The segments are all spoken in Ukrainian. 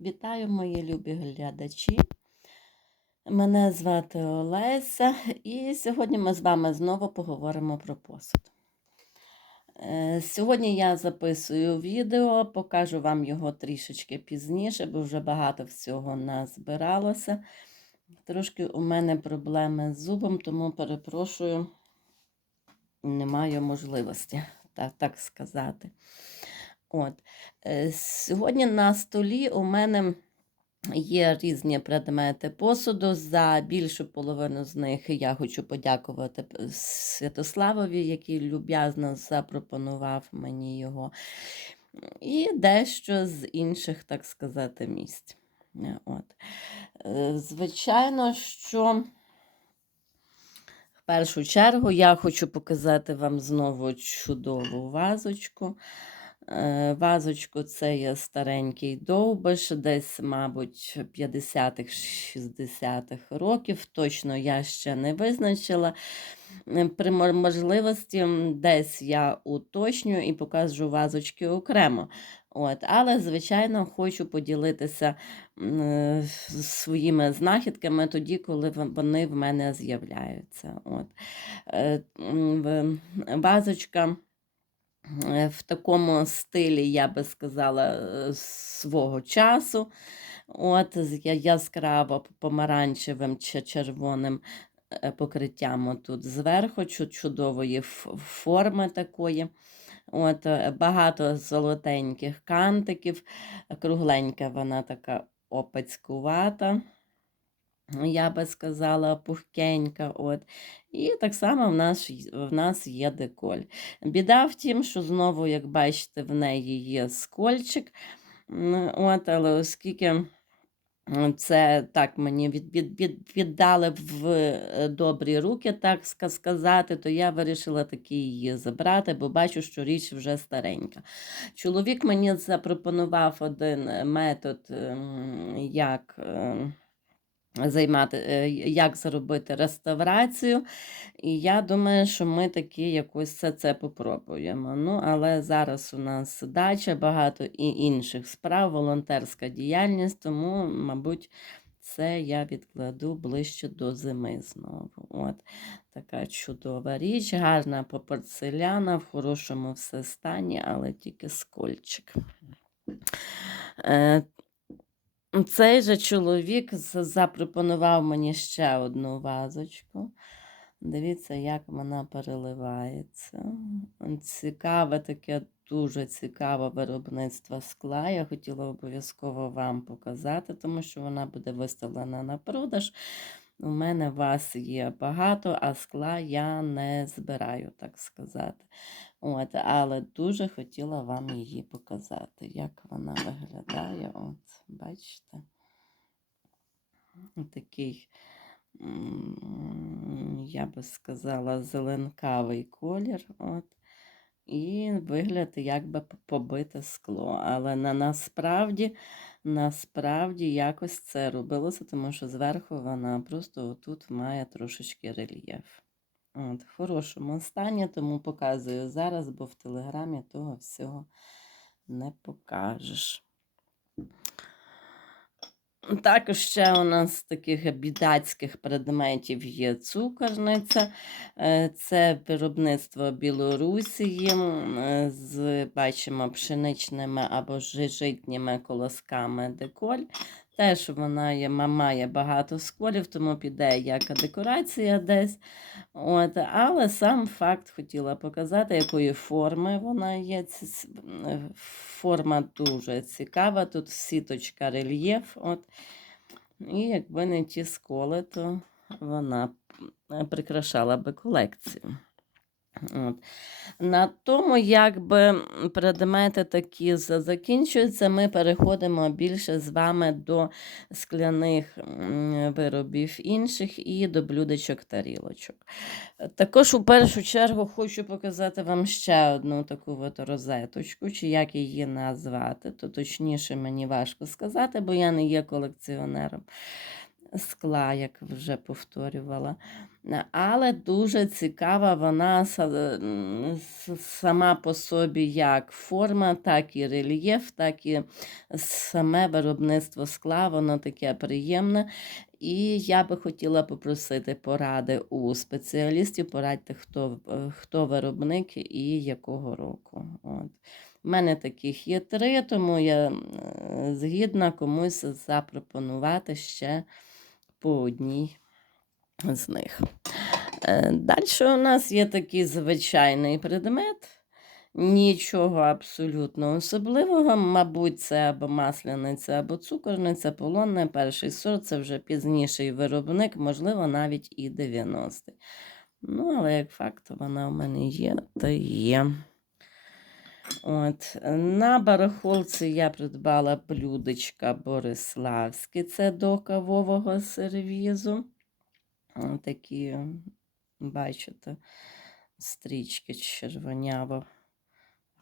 Вітаю, мої любі глядачі. Мене звати Олеся, і сьогодні ми з вами знову поговоримо про посуд. Е, Сьогодні я записую відео, покажу вам його трішечки пізніше, бо вже багато всього назбиралося. Трошки у мене проблеми з зубом, тому перепрошую, не маю можливості, так, так сказати. От. е, Сьогодні на столі у мене є різні предмети посуду. За більшу половину з них я хочу подякувати Святославові, який люб'язно запропонував мені його. І дещо з інших, так сказати, місць. От. Е, Звичайно, що. В першу чергу я хочу показати вам знову чудову вазочку. Е, Вазочку це є старенький довбиш, десь, мабуть, 50-х, 60-х років. Точно я ще не визначила. Е, При можливості десь я уточню і покажу вазочки окремо. От, але, звичайно, хочу поділитися е, своїми знахідками тоді, коли вони в мене з'являються. От. Вазочка в такому стилі, я би сказала, е, свого часу. От, з яскраво помаранчевим чи червоним е, покриттям тут зверху, чудової форми такої. От, е, багато золотеньких кантиків, кругленька вона така опацькувата я би сказала, пухкенька. От. І так само в нас, в нас є деколь. Біда в тім, що знову, як бачите, в неї є скольчик. От, але оскільки це так мені від, від, від, віддали в е, добрі руки, так сказати, то я вирішила таки її забрати, бо бачу, що річ вже старенька. Чоловік мені запропонував один метод, ем, як. Займати, е, як зробити реставрацію. І я думаю, що ми таки якось все це попробуємо. Ну, але зараз у нас дача, багато і інших справ, волонтерська діяльність, тому, мабуть, це я відкладу ближче до зими знову. От така чудова річ, гарна порцеляна, в хорошому все стані, але тільки скольчик. Цей же чоловік запропонував мені ще одну вазочку. Дивіться, як вона переливається. Цікаве таке, дуже цікаве виробництво скла. Я хотіла обов'язково вам показати, тому що вона буде виставлена на продаж. У мене вас є багато, а скла я не збираю, так сказати. От, але дуже хотіла вам її показати, як вона виглядає. От, бачите? Такий, я би сказала, зеленкавий колір. От. І вигляд якби побите скло. Але на насправді, насправді якось це робилося, тому що зверху вона просто тут має трошечки рельєф. От, в хорошому стані, тому показую зараз, бо в телеграмі того всього не покажеш. Також ще у нас таких бідацьких предметів є цукорниця. Е, Це виробництво Білорусії е, з, бачимо, пшеничними або жи- житніми колосками деколь. Теж вона є, має багато сколів, тому піде як декорація десь. От, але сам факт хотіла показати, якої форми вона є. Форма дуже цікава. Тут сіточка рельєф. От. І якби не ті сколи, то вона прикрашала би колекцію. От. На тому, якби предмети такі закінчуються, ми переходимо більше з вами до скляних виробів інших і до блюдечок тарілочок. Також у першу чергу хочу показати вам ще одну таку от розеточку, чи як її назвати, то точніше мені важко сказати, бо я не є колекціонером скла, як вже повторювала. Але дуже цікава вона сама по собі як форма, так і рельєф, так і саме виробництво скла, воно таке приємне. І я би хотіла попросити поради у спеціалістів, порадьте, хто, хто виробник і якого року. От. У мене таких є три, тому я згідна комусь запропонувати ще по одній з них. Далі у нас є такий звичайний предмет. Нічого абсолютно особливого. Мабуть, це або масляниця, або цукорниця, полонне, перший сорт, це вже пізніший виробник, можливо, навіть і 90-й. Ну, але як факт, вона у мене є, то є. От. На барахолці я придбала блюдечка Бориславське, це до кавового сервізу. Такі, бачите, стрічки червоняво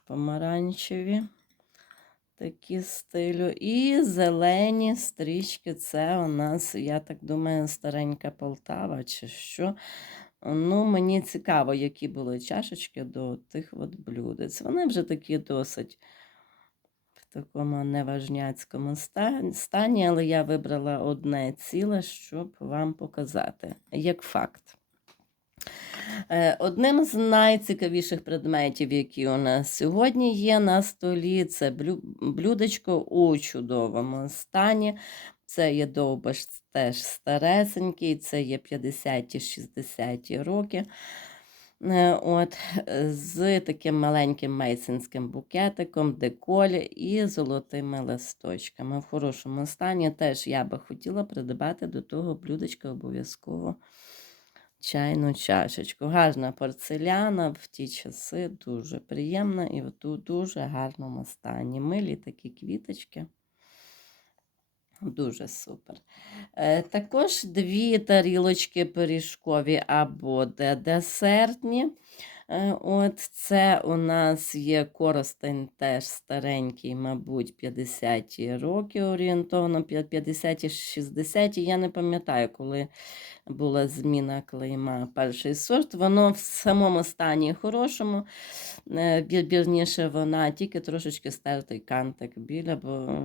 помаранчеві. Такі стилю. І зелені стрічки це у нас, я так думаю, старенька Полтава чи що. Ну, мені цікаво, які були чашечки до тих от блюдець. Вони вже такі досить в такому неважняцькому стані, але я вибрала одне ціле, щоб вам показати, як факт. Е, Одним з найцікавіших предметів, які у нас сьогодні є на столі, це блюдечко у чудовому стані. Це є довбаш теж старесенький, це є 50-60 роки. Е, От, з таким маленьким мейсинським букетиком, деколі і золотими листочками. В хорошому стані теж я би хотіла придбати до того блюдечка обов'язково чайну чашечку. Гарна порцеляна в ті часи, дуже приємна і в дуже гарному стані. Милі такі квіточки. Дуже супер. Е, також дві тарілочки пиріжкові або де десертні. Е, От це у нас є коростень теж старенький, мабуть, 50-ті роки орієнтовно, 50-ті, 60-ті. Я не пам'ятаю, коли була зміна клейма перший сорт. Воно в самому стані хорошому. Е, Вірніше, вона тільки трошечки стертий кантик біля, бо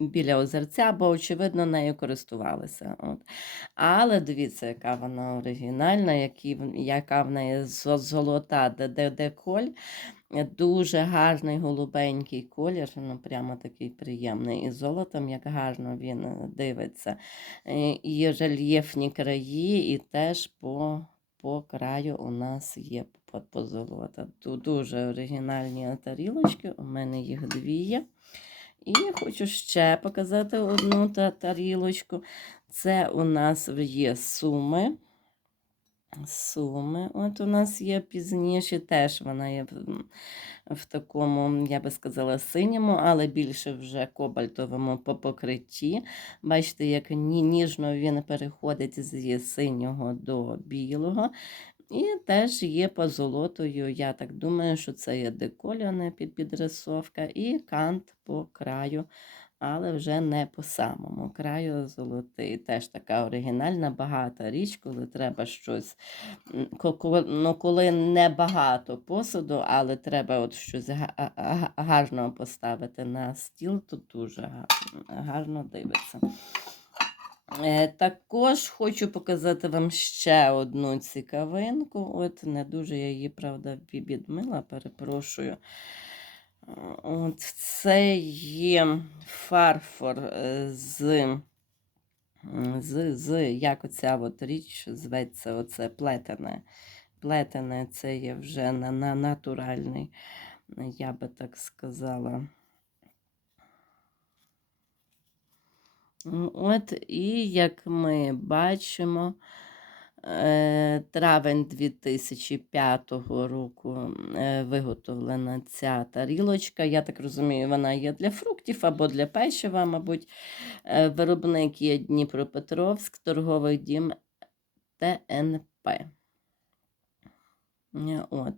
біля озерця, бо, очевидно, нею користувалися. От. Але дивіться, яка вона оригінальна, які, яка в неї золота де- де- деколь. Е, Дуже гарний голубенький колір, ну прямо такий приємний. І золотом, як гарно він е, дивиться. Е, І рельєфні краї, і теж по, по краю у нас є по- позолота. Дуже оригінальні тарілочки, у мене їх дві є. І хочу ще показати одну та тарілочку. Це у нас є суми. Суми. От у нас є пізніше, теж вона є в, такому, я би сказала, синьому, але більше вже кобальтовому по покритті. Бачите, як ні- ніжно він переходить з синього до білого. І теж є позолотою. Я так думаю, що це є деколяна під підрисовка і кант по краю, але вже не по самому краю золотий. Теж така оригінальна, багата річ, коли треба щось. Ну, коли не багато посуду, але треба от щось га- а- а- гарно поставити на стіл, то дуже гарно дивиться. Е, Також хочу показати вам ще одну цікавинку. От не дуже я її, правда, відмила, перепрошую. От це є фарфор е, з, з, з як оця от річ зветься, оце плетене. Плетене це є вже на, на натуральний, я би так сказала. От, і як ми бачимо, е, травень 2005 року е, виготовлена ця тарілочка. Я так розумію, вона є для фруктів або для печива, мабуть. Е, Виробник є Дніпропетровськ, торговий дім ТНП. От.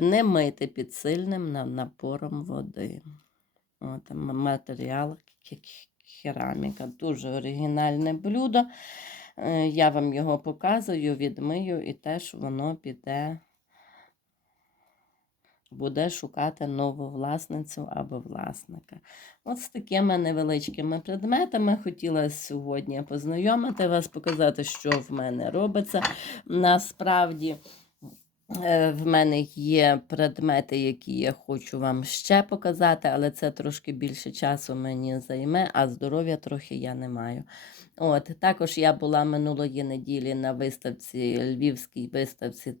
Не мити під сильним напором води. От, матеріал ке- Дуже оригінальне блюдо. Е, Я вам його показую, відмию, і теж воно піде, буде шукати нову власницю або власника. От з такими невеличкими предметами хотіла сьогодні познайомити вас, показати, що в мене робиться. Насправді. Е, В мене є предмети, які я хочу вам ще показати, але це трошки більше часу мені займе, а здоров'я трохи я не маю. От, також я була минулої неділі на виставці, львівській виставці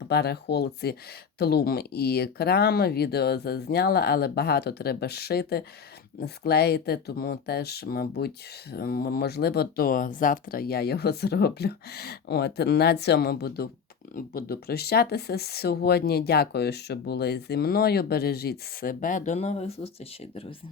барахолці Тлум і Крам. Відео зазняла, але багато треба шити, склеїти, тому теж, мабуть, можливо, до завтра я його зроблю. От, на цьому буду буду прощатися сьогодні. Дякую, що були зі мною. Бережіть себе. До нових зустрічей, друзі.